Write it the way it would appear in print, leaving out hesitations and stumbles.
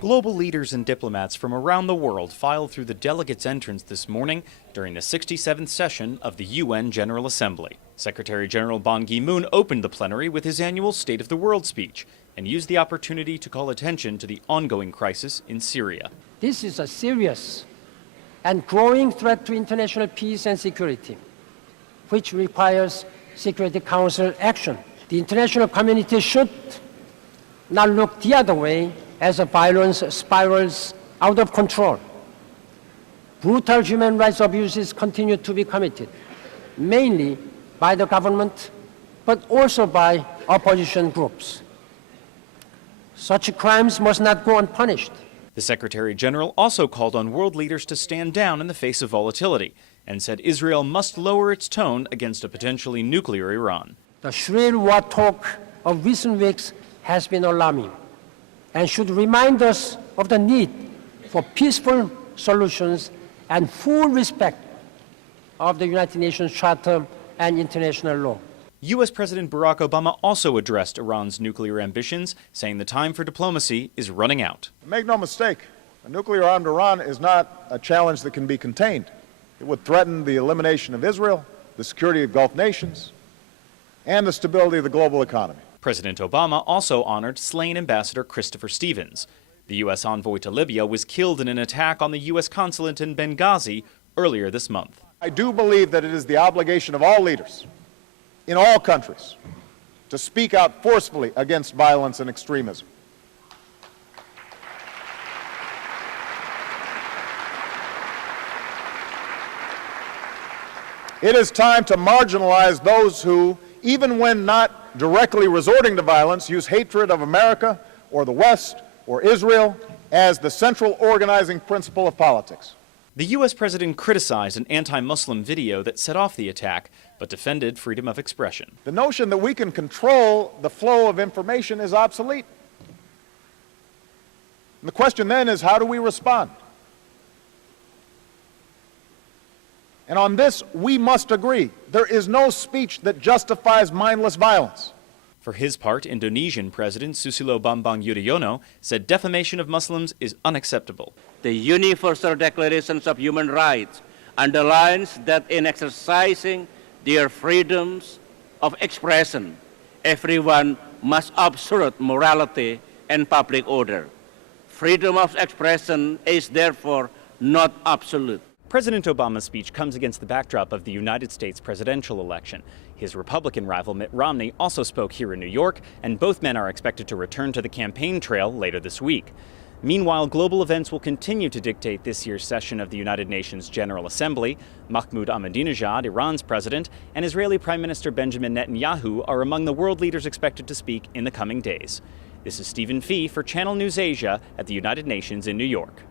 Global leaders and diplomats from around the world filed through the delegates' entrance this morning during the 67th session of the UN General Assembly. Secretary General Ban Ki-moon opened the plenary with his annual State of the World speech and used the opportunity to call attention to the ongoing crisis in Syria. This is a serious and growing threat to international peace and security, which requires Security Council action. The international community should not look the other way as the violence spirals out of control. Brutal human rights abuses continue to be committed, mainly by the government, but also by opposition groups. Such crimes must not go unpunished. The Secretary General also called on world leaders to stand down in the face of volatility and said Israel must lower its tone against a potentially nuclear Iran. The shrill war talk of recent weeks has been alarming and should remind us of the need for peaceful solutions and full respect of the United Nations Charter and international law. U.S. President Barack Obama also addressed Iran's nuclear ambitions, saying the time for diplomacy is running out. Make no mistake, a nuclear-armed Iran is not a challenge that can be contained. It would threaten the elimination of Israel, the security of Gulf nations, and the stability of the global economy. President Obama also honored slain Ambassador Christopher Stevens. The U.S. envoy to Libya was killed in an attack on the U.S. consulate in Benghazi earlier this month. I do believe that it is the obligation of all leaders in all countries to speak out forcefully against violence and extremism. It is time to marginalize those who, even when not directly resorting to violence, use hatred of America or the West or Israel as the central organizing principle of politics. The U.S. president criticized an anti-Muslim video that set off the attack, but defended freedom of expression. The notion that we can control the flow of information is obsolete. And the question then is, how do we respond? And on this, we must agree. There is no speech that justifies mindless violence. For his part, Indonesian President Susilo Bambang Yudhoyono said defamation of Muslims is unacceptable. The Universal Declaration of Human Rights underlines that in exercising their freedoms of expression, everyone must observe morality and public order. Freedom of expression is therefore not absolute. President Obama's speech comes against the backdrop of the United States presidential election. His Republican rival Mitt Romney also spoke here in New York, and both men are expected to return to the campaign trail later this week. Meanwhile, global events will continue to dictate this year's session of the United Nations General Assembly. Mahmoud Ahmadinejad, Iran's president, and Israeli Prime Minister Benjamin Netanyahu are among the world leaders expected to speak in the coming days. This is Stephen Fee for Channel News Asia at the United Nations in New York.